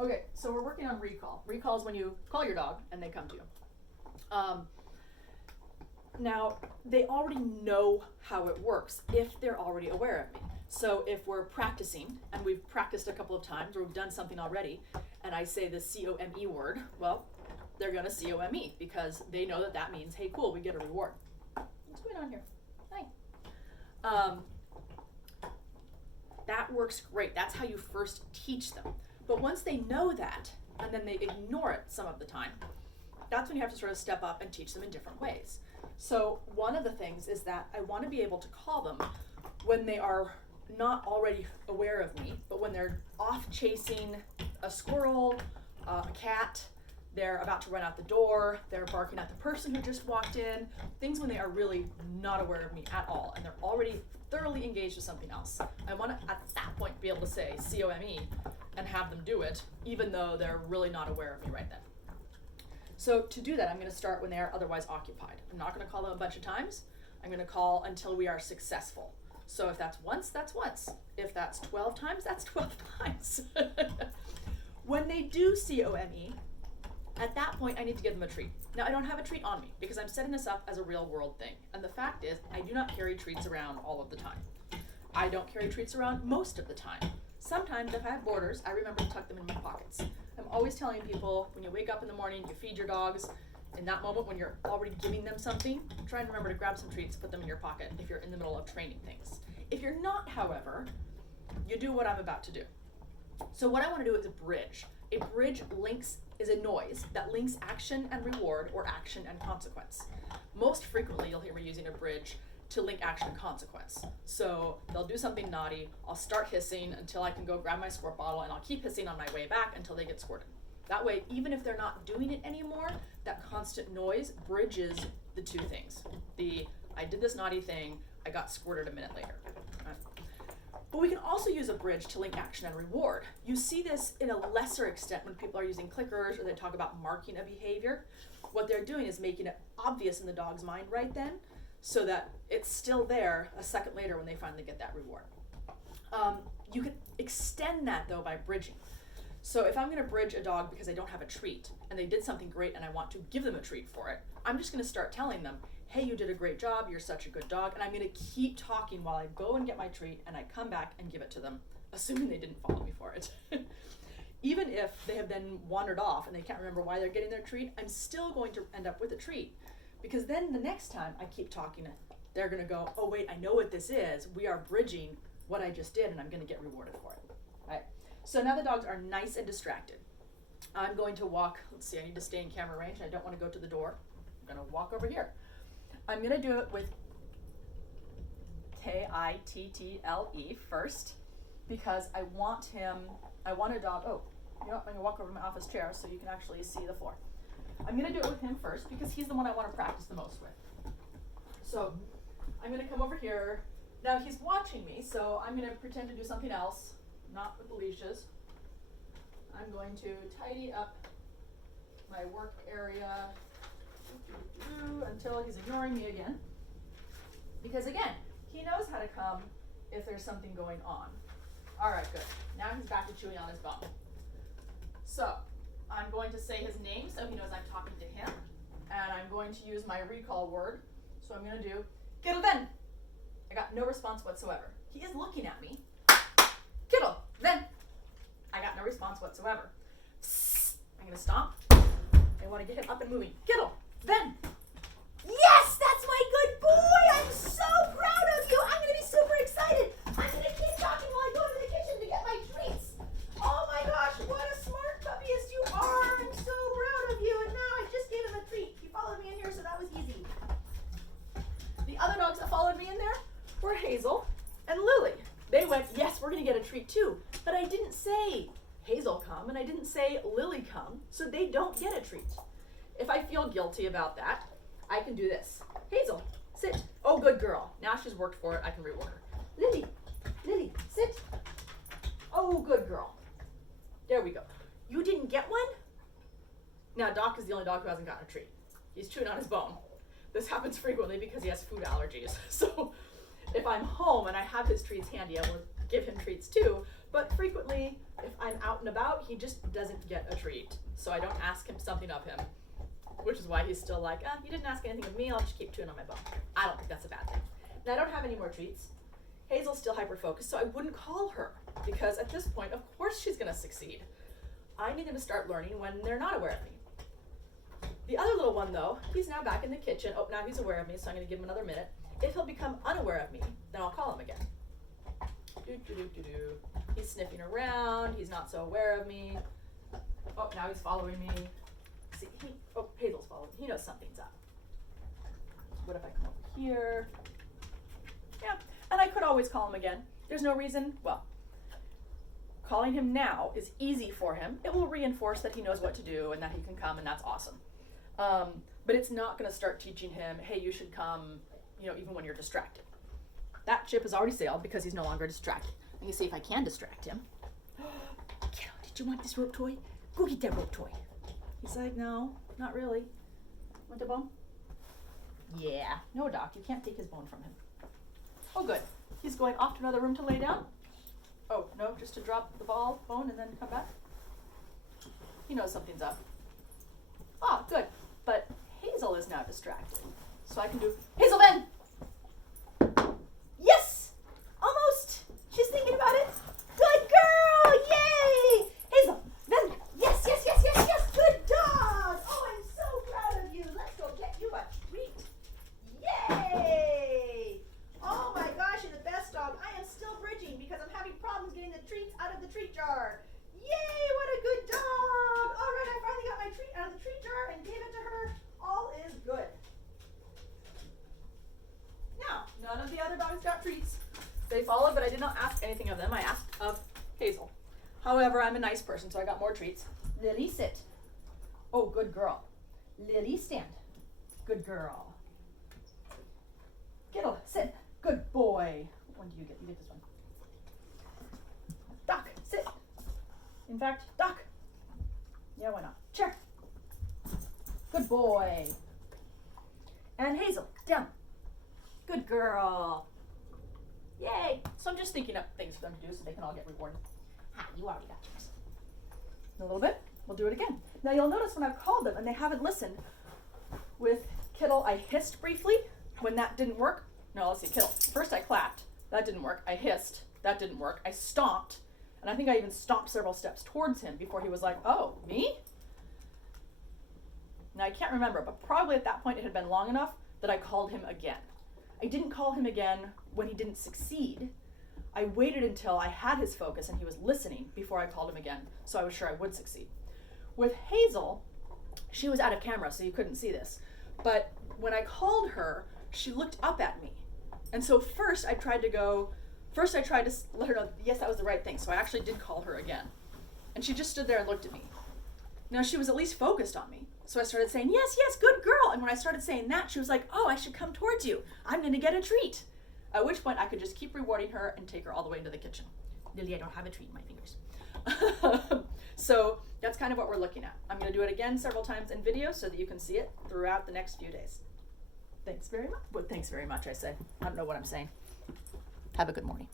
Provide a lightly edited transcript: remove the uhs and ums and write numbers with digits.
Okay, so we're working on recall. Recall is when you call your dog and they come to you. Now, they already know how it works if they're already aware of me. So if we're practicing, and we've practiced a couple of times, or we've done something already, and I say the C-O-M-E word, well, they're gonna C-O-M-E, because they know that that means, hey, cool, we get a reward. What's going on here? Hi. That works great. That's how you first teach them. But once they know that, and then they ignore it some of the time, that's when you have to sort of step up and teach them in different ways. So one of the things is that I want to be able to call them when they are not already aware of me, but when they're off chasing a squirrel, a cat, they're about to run out the door, they're barking at the person who just walked in, things when they are really not aware of me at all, and they're already thoroughly engaged with something else. I want to, at that point, be able to say C-O-M-E and have them do it, even though they're really not aware of me right then. So to do that, I'm going to start when they are otherwise occupied. I'm not going to call them a bunch of times. I'm going to call until we are successful. So if that's once, that's once. If that's 12 times, that's 12 times. When they do C-O-M-E, at that point, I need to give them a treat. Now, I don't have a treat on me because I'm setting this up as a real world thing. And the fact is, I do not carry treats around all of the time. I don't carry treats around most of the time. Sometimes if I have boarders, I remember to tuck them in my pockets. I'm always telling people, when you wake up in the morning, you feed your dogs. In that moment when you're already giving them something, try and remember to grab some treats, put them in your pocket if you're in the middle of training things. If you're not, however, you do what I'm about to do. So what I want to do is a bridge. A bridge is a noise that links action and reward, or action and consequence. Most frequently, you'll hear me using a bridge to link action and consequence. So they'll do something naughty, I'll start hissing until I can go grab my squirt bottle, and I'll keep hissing on my way back until they get squirted. That way, even if they're not doing it anymore, that constant noise bridges the two things. I did this naughty thing, I got squirted a minute later. But we can also use a bridge to link action and reward. You see this in a lesser extent when people are using clickers or they talk about marking a behavior. What they're doing is making it obvious in the dog's mind right then, so that it's still there a second later when they finally get that reward. You can extend that though by bridging. So if I'm going to bridge a dog because I don't have a treat and they did something great and I want to give them a treat for it, I'm just going to start telling them, hey, you did a great job, you're such a good dog, and I'm going to keep talking while I go and get my treat and I come back and give it to them, assuming they didn't follow me for it. Even if they have then wandered off and they can't remember why they're getting their treat, I'm still going to end up with a treat. Because then the next time I keep talking, they're going to go, oh wait, I know what this is. We are bridging what I just did and I'm going to get rewarded for it. Right? So now the dogs are nice and distracted. I'm going to walk, let's see, I need to stay in camera range. I don't want to go to the door. I'm going to walk over here. I'm going to do it with K-I-T-T-L-E first, because I want a dog, oh, you know what, I'm going to walk over to my office chair so you can actually see the floor. I'm going to do it with him first because he's the one I want to practice the most with. So I'm going to come over here. Now he's watching me, so I'm going to pretend to do something else, not with the leashes. I'm going to tidy up my work area until he's ignoring me again. Because again, he knows how to come if there's something going on. All right, good. Now he's back to chewing on his bone. So I'm going to say his name so he knows I'm talking to him. And I'm going to use my recall word. So I'm going to do, Kittle, then. I got no response whatsoever. He is looking at me. Kittle, then. I got no response whatsoever. Psst. I'm going to stomp. I want to get him up and moving. Kittle, then. Yes, that's my good boy. I'm so proud of you. I'm going to be super excited. I'm going to keep talking while I go to the kitchen to get my treats. Oh my gosh, what a smart puppyist you are. I'm so proud of you. And now I just gave him a treat. He followed me in here, so that was easy. The other dogs that followed me in there were Hazel and Lily. They went, yes, we're going to get a treat too. But I didn't say Hazel come and I didn't say Lily come, so they don't get a treat. If I feel guilty about that, I can do this. Hazel, sit. Oh, good girl. Now she's worked for it. I can reward her. Lily, sit. Oh, good girl. There we go. You didn't get one? Now, Doc is the only dog who hasn't gotten a treat. He's chewing on his bone. This happens frequently because he has food allergies. So if I'm home and I have his treats handy, I will give him treats too, but frequently if I'm out and about, he just doesn't get a treat. So I don't ask him something of him, which is why he's still like, you didn't ask anything of me, I'll just keep chewing on my bone. I don't think that's a bad thing. Now I don't have any more treats. Hazel's still hyper-focused, so I wouldn't call her because at this point, of course she's gonna succeed. I need them to start learning when they're not aware of me. The other little one though, he's now back in the kitchen. Oh, now he's aware of me, so I'm gonna give him another minute. If he'll become unaware of me, then I'll call him again. He's sniffing around, he's not so aware of me. Oh, now he's following me. See, Hazel's following. He knows something's up. What if I come over here? Yeah, and I could always call him again. There's no reason, well, calling him now is easy for him. It will reinforce that he knows what to do and that he can come, and that's awesome. But it's not gonna start teaching him, hey, you should come, even when you're distracted. That ship has already sailed because he's no longer distracted. Let me see if I can distract him. Kittle, did you want this rope toy? Go get that rope toy. He's like, no, not really. Want a bone? Yeah. No, Doc, you can't take his bone from him. Oh, good. He's going off to another room to lay down? Oh, no, just to drop the bone and then come back? He knows something's up. Ah, good. But Hazel is now distracted. So I can do, Hazel, Ben! Yes! Almost! She's thinking about it. Good girl! Yay! Hazel, Ben! Yes, yes, yes, yes, yes! Good dog! Oh, I'm so proud of you. Let's go get you a treat. Yay! Oh my gosh, you're the best dog. I am still bridging because I'm having problems getting the treats out of the treat jar. Yay, what a good dog! All right, I finally got my treat out of the treat jar and gave it to her. All is good. Now, none of the other dogs got treats. They followed, but I did not ask anything of them. I asked of Hazel. However, I'm a nice person, so I got more treats. Lily, sit. Oh, good girl. Lily, stand. Good girl. Kittle, sit. Good boy. What one do you get? You get this one. Doc, sit. In fact, Doc. Yeah, why not? Chair. Good boy. And Hazel, down. Good girl. Yay. So I'm just thinking up things for them to do so they can all get rewarded. Ha, you already got yours. In a little bit, we'll do it again. Now you'll notice when I've called them and they haven't listened. With Kittle, I hissed briefly when that didn't work. No, let's see, Kittle. First I clapped. That didn't work. I hissed. That didn't work. I stomped. And I think I even stomped several steps towards him before he was like, oh, me? Now I can't remember, but probably at that point it had been long enough that I called him again. I didn't call him again when he didn't succeed. I waited until I had his focus and he was listening before I called him again, so I was sure I would succeed. With Hazel, she was out of camera, so you couldn't see this. But when I called her, she looked up at me. And so first I tried to let her know, yes, that was the right thing. So I actually did call her again. And she just stood there and looked at me. Now she was at least focused on me. So I started saying, yes, yes, good girl. And when I started saying that, she was like, oh, I should come towards you. I'm going to get a treat. At which point I could just keep rewarding her and take her all the way into the kitchen. Lily, I don't have a treat in my fingers. So that's kind of what we're looking at. I'm going to do it again several times in video so that you can see it throughout the next few days. Thanks very much. Well, thanks very much, I said. I don't know what I'm saying. Have a good morning.